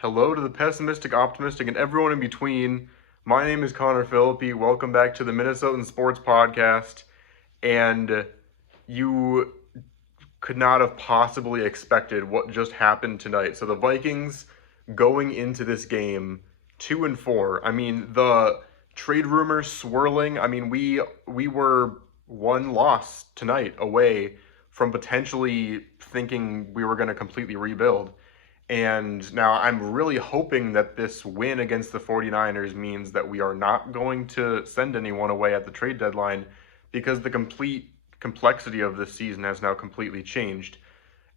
Hello to the pessimistic, optimistic, and everyone in between. My name is Connor Philippi. Welcome back to the Minnesotan Sports Podcast. And you could not have possibly expected what just happened tonight. So the Vikings going into this game 2-4. I mean, the trade rumors swirling. I mean, we were one loss tonight away from potentially thinking we were going to completely rebuild. And now I'm really hoping that this win against the 49ers means that we are not going to send anyone away at the trade deadline because the complete complexity of this season has now completely changed.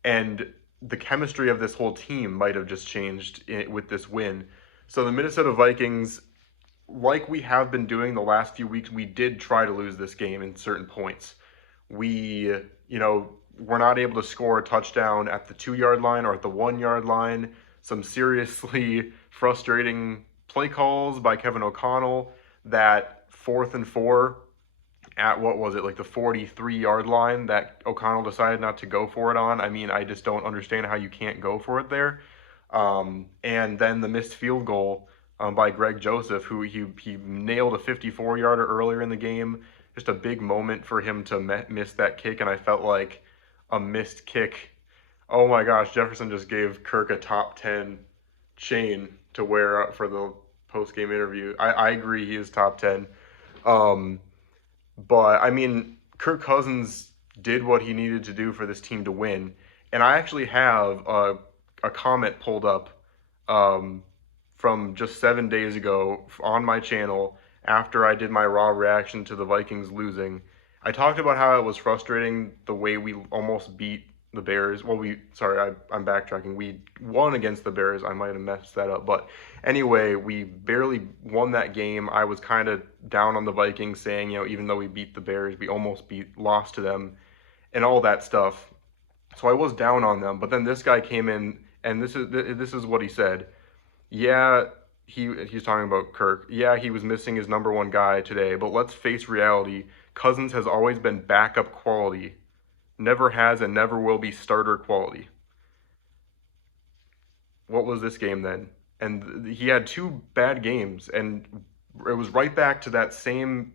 And the chemistry of this whole team might have just changed with this win. So the Minnesota Vikings, like we have been doing the last few weeks, we did try to lose this game in certain points. We, were not able to score a touchdown at the 2 yard line or at the 1 yard line. Some seriously frustrating play calls by Kevin O'Connell. That 4th and 4 at what was it, like the 43 yard line that O'Connell decided not to go for it on. I mean, I just don't understand how you can't go for it there. And then the missed field goal by Greg Joseph, who he nailed a 54-yarder earlier in the game. Just a big moment for him to miss that kick, and I felt like a missed kick. Oh my gosh, Jefferson just gave Kirk a top 10 chain to wear for the post-game interview. I agree he is top 10. But, I mean, Kirk Cousins did what he needed to do for this team to win. And I actually have a comment pulled up from just 7 days ago on my channel after I did my raw reaction to the Vikings losing. I talked about how it was frustrating the way we almost beat the Bears. Well, I'm backtracking. We won against the Bears. I might have messed that up. But anyway, we barely won that game. I was kind of down on the Vikings, saying, even though we beat the Bears, we almost lost to them and all that stuff. So I was down on them. But then this guy came in, and this is what he said. Yeah, he's talking about Kirk. Yeah, he was missing his number one guy today, but let's face reality. Cousins has always been backup quality. Never has and never will be starter quality. What was this game then? And he had two bad games, and it was right back to that same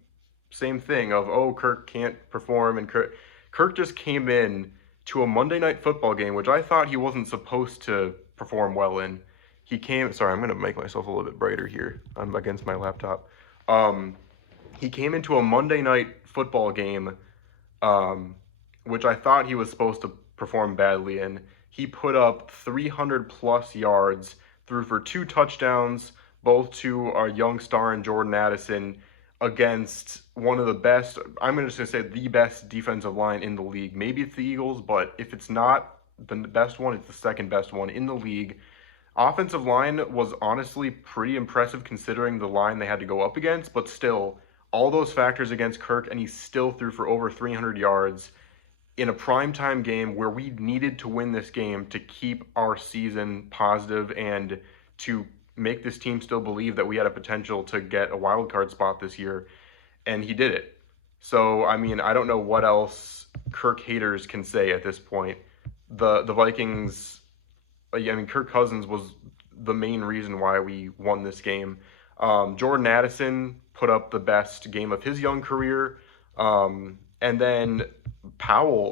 thing of, oh, Kirk can't perform, and Kirk just came in to a Monday Night Football game, which I thought he wasn't supposed to perform well in. Sorry, I'm going to make myself a little bit brighter here. I'm against my laptop. He came into a Monday Night Football game, which I thought he was supposed to perform badly in. He put up 300-plus yards, threw for 2 touchdowns, both to our young star in Jordan Addison, against one of the best, I'm just going to say the best defensive line in the league. Maybe it's the Eagles, but if it's not the best one, it's the second best one in the league. Offensive line was honestly pretty impressive considering the line they had to go up against, but still, all those factors against Kirk, and he still threw for over 300 yards in a primetime game where we needed to win this game to keep our season positive and to make this team still believe that we had a potential to get a wild card spot this year, and he did it. So, I mean, I don't know what else Kirk haters can say at this point. The Vikings, Kirk Cousins was the main reason why we won this game. Jordan Addison put up the best game of his young career. And then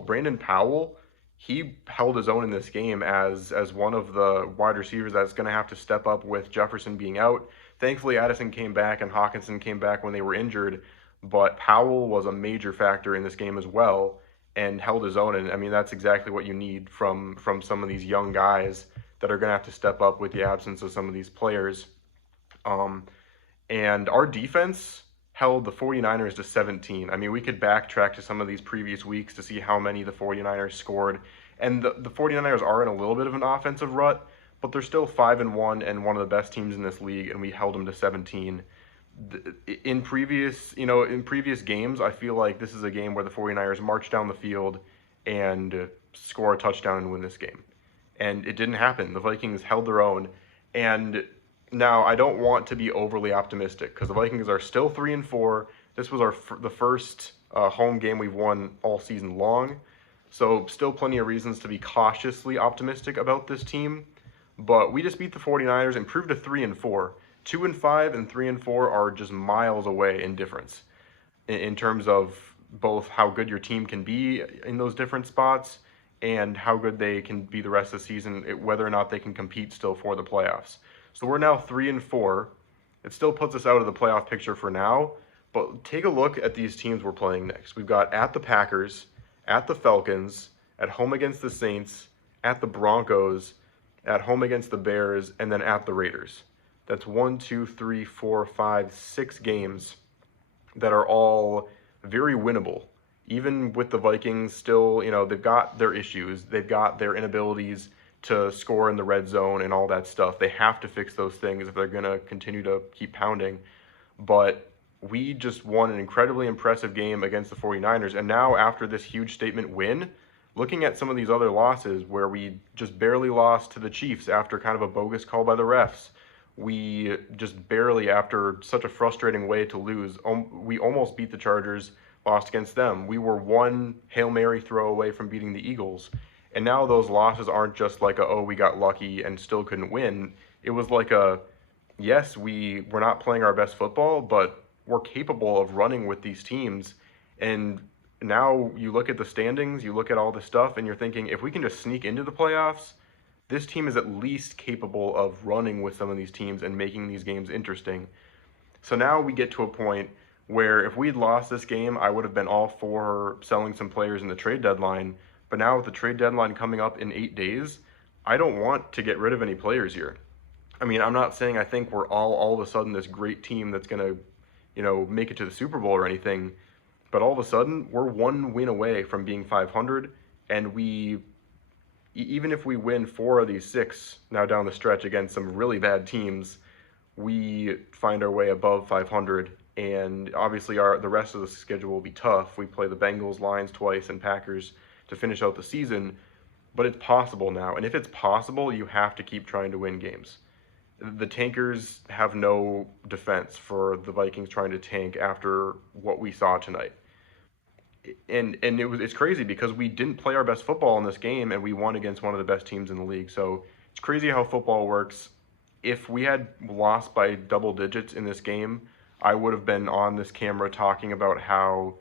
Brandon Powell, he held his own in this game as one of the wide receivers that's going to have to step up with Jefferson being out. Thankfully, Addison came back and Hawkinson came back when they were injured, but Powell was a major factor in this game as well and held his own. And I mean, that's exactly what you need from some of these young guys that are going to have to step up with the absence of some of these players. And our defense held the 49ers to 17. I mean, we could backtrack to some of these previous weeks to see how many the 49ers scored. And the 49ers are in a little bit of an offensive rut, but they're still 5-1 and one of the best teams in this league, and we held them to 17. In previous games, I feel like this is a game where the 49ers march down the field and score a touchdown and win this game. And it didn't happen. The Vikings held their own. And now I don't want to be overly optimistic because the Vikings are still 3-4. This was the first home game we've won all season long. So still plenty of reasons to be cautiously optimistic about this team. But we just beat the 49ers, improved to 3-4. 2-5 and 3-4 are just miles away in difference in terms of both how good your team can be in those different spots and how good they can be the rest of the season, whether or not they can compete still for the playoffs. So we're now 3-4. It still puts us out of the playoff picture for now, but take a look at these teams we're playing next. We've got at the Packers, at the Falcons, at home against the Saints, at the Broncos, at home against the Bears, and then at the Raiders. That's 1, 2, 3, 4, 5, 6 games that are all very winnable. Even with the Vikings still, they've got their issues. They've got their inabilities to score in the red zone and all that stuff. They have to fix those things if they're going to continue to keep pounding. But we just won an incredibly impressive game against the 49ers. And now after this huge statement win, looking at some of these other losses where we just barely lost to the Chiefs after kind of a bogus call by the refs, we just barely, after such a frustrating way to lose, we almost beat the Chargers, lost against them. We were one Hail Mary throw away from beating the Eagles. And now those losses aren't just like we got lucky and still couldn't win. It was like yes, we're not playing our best football, but we're capable of running with these teams. And now you look at the standings, you look at all this stuff, and you're thinking, if we can just sneak into the playoffs, this team is at least capable of running with some of these teams and making these games interesting. So now we get to a point where if we'd lost this game, I would have been all for selling some players in the trade deadline. But now with the trade deadline coming up in 8 days, I don't want to get rid of any players here. I mean, I'm not saying I think we're all of a sudden this great team that's going to, make it to the Super Bowl or anything. But all of a sudden, we're one win away from being 500, and even if we win 4 of these 6 now down the stretch against some really bad teams, we find our way above 500. And obviously, the rest of the schedule will be tough. We play the Bengals, Lions twice, and Packers to finish out the season. But it's possible now. And if it's possible, you have to keep trying to win games. The tankers have no defense for the Vikings trying to tank after what we saw tonight. And it's crazy because we didn't play our best football in this game and we won against one of the best teams in the league. So it's crazy how football works. If we had lost by double digits in this game, I would have been on this camera talking about how,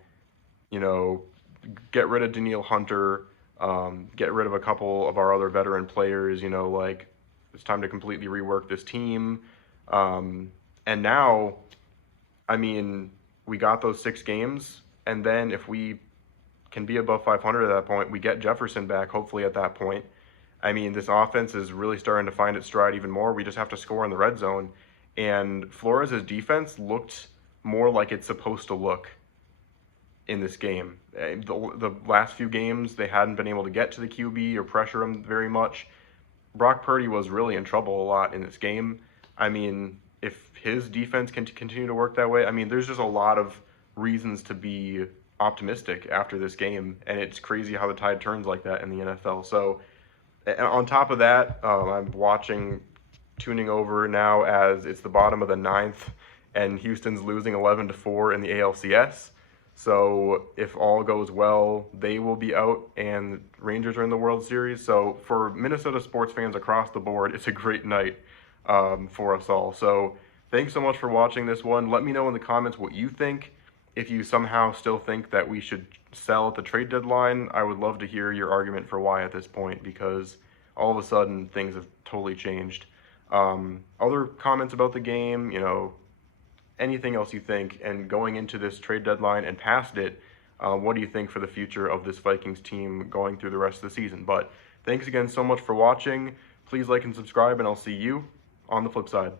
get rid of Danielle Hunter, get rid of a couple of our other veteran players, it's time to completely rework this team. And now, I mean, we got those 6 games. And then if we can be above 500 at that point, we get Jefferson back, hopefully at that point. I mean, this offense is really starting to find its stride even more. We just have to score in the red zone. And Flores' defense looked more like it's supposed to look in this game. The last few games, they hadn't been able to get to the QB or pressure him very much. Brock Purdy was really in trouble a lot in this game. I mean, if his defense can continue to work that way, I mean, there's just a lot of reasons to be optimistic after this game, and it's crazy how the tide turns like that in the NFL. So on top of that, I'm tuning over now as it's the bottom of the 9th, and Houston's losing 11-4 in the ALCS. So if all goes well, they will be out, and Rangers are in the World Series. So for Minnesota sports fans across the board, it's a great night for us all. So thanks so much for watching this one. Let me know in the comments what you think. If you somehow still think that we should sell at the trade deadline, I would love to hear your argument for why at this point, because all of a sudden things have totally changed. Other comments about the game, anything else you think, and going into this trade deadline and past it, what do you think for the future of this Vikings team going through the rest of the season? But thanks again so much for watching. Please like and subscribe, and I'll see you on the flip side.